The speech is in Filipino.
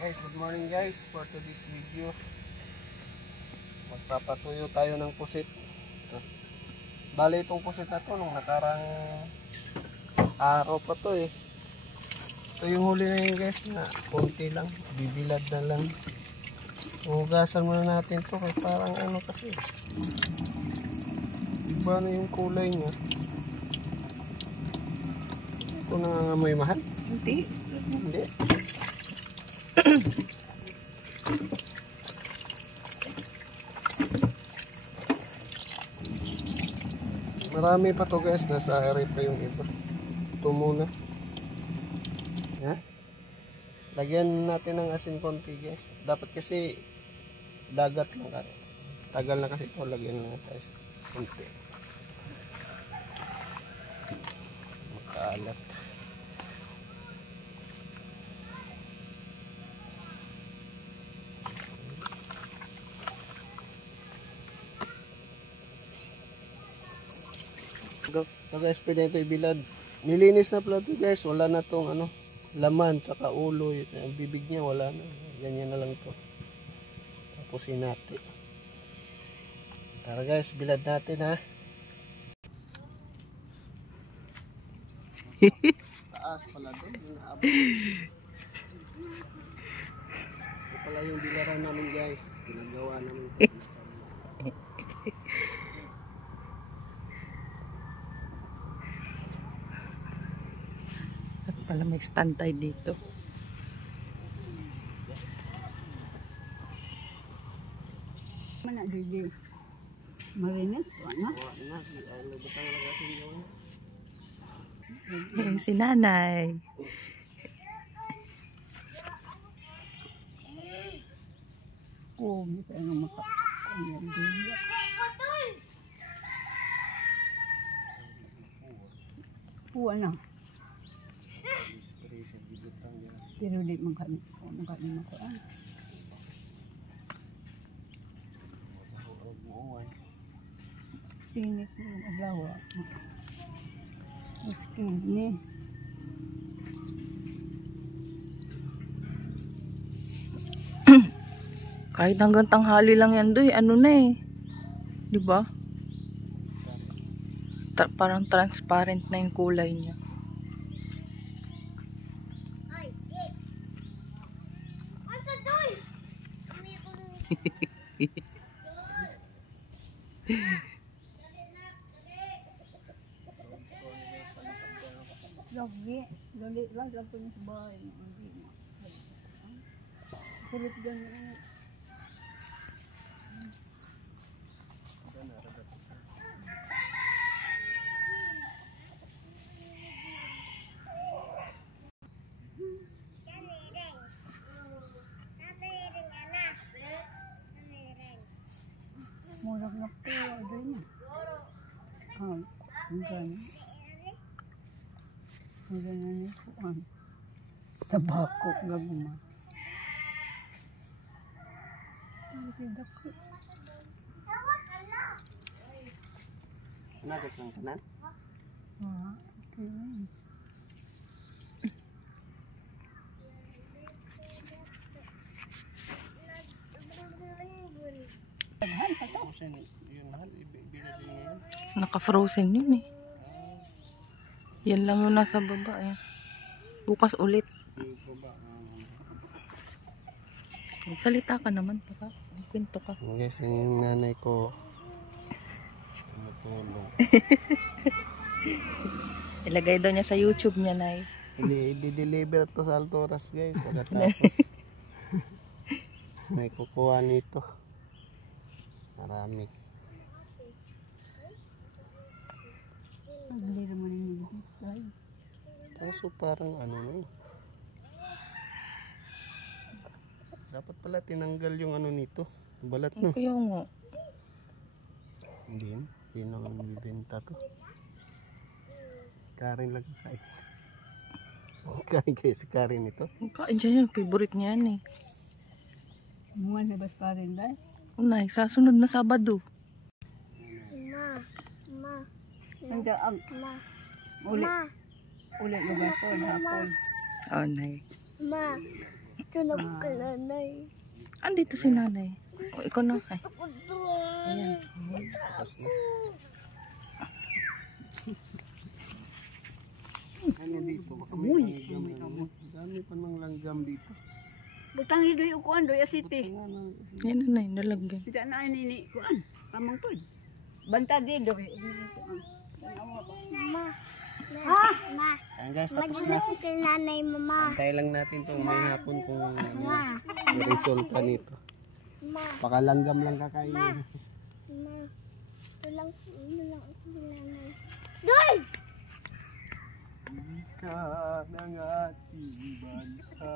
Guys, good morning guys. For today's video, magpapatuyo tayo ng pusit. Bali itong pusit na to nung nakarang araw pa to eh. Ito yung huli na yun guys, na konti lang, bibilad na lang. Hugasan muna natin to kaya parang ano kasi iba na yung kulay niya. Ito nangangamoy mahal? Hindi. Marami pa to guys, nasa area pa yung iba. Ito muna. Ha? Lagyan natin ng asin konti guys. Dapat kasi dagat lang kasi. Tagal na kasi ito, lagyan na natin konti. Makaalat. So guys, pwede ito ibilad. Nilinis na pala ito guys. Wala na tong ano, laman tsaka ulo. Yung bibig niya wala na. Ganyan na lang ito. Tapusin natin. Tara guys, bilad natin ha. Taas pala doon. Ito pala yung bilaran namin guys. Ginagawa namin ito. Pala may stand tayo dito. Mana di marinet wala. Si nanay. Oh, may kaya maka. Ayan din. Ano? Pero di magkano ako. Pinit mo ang agawa. Skin ni. Kahit hanggang tanghali lang yan doy, ano na eh. 'Di ba? Parang transparent na yung kulay niya. Lagi lang po niya sa bahay. Kulit ganyan. Murag na po, doon niya. Ang ganyan. Ang ganyan niya po, tabako, gaguma. Ang pidako. Nagas lang ka na? Okay. Naka-frozen yun eh. Yan lang yung nasa baba eh. Bukas ulit. Salita ka naman. Kwento ka. Guys, yung nanay ko tumutulong. Ilagay daw niya sa YouTube niya, Nay. I-deliver to sa Alturas guys. Pagkatapos may kukuha nito. Marami. Hindi naman yung husay. Kaso parang ano na eh. Dapat pala tinanggal yung ano nito. Balat no. Kaya nga. Hindi naman bibenta to. Karin lang kain. Kain kayo si Karin ito. Kain siya yung favorite niya yan eh. Muwan na bas pa rin dahil? Unay, sa sunod na Sabado. Nandiyan uli lugar ko hapon. Oh, Nay. Ma, Tulog ka nanay. Andito si nanay. O, ikaw na kay. Ayan. Tapos na. Ano dito? Baka may langgam. Dami pa ng langgam dito. Butang idoy ukuan doy asiti. Yan nanay, nalagyan. Tidak na ini kuan. Kamang pod. Banta di doy. Ma. Ma. Ayan guys, tapos na. Magiging kay nanay mama. Antay lang natin itong may hapon kung ano Ma. yung resulta nito. Ma. Baka langgam lang kakainin. Ma. Tulang ako kay nanay. Doy! Ka ng ating bansa.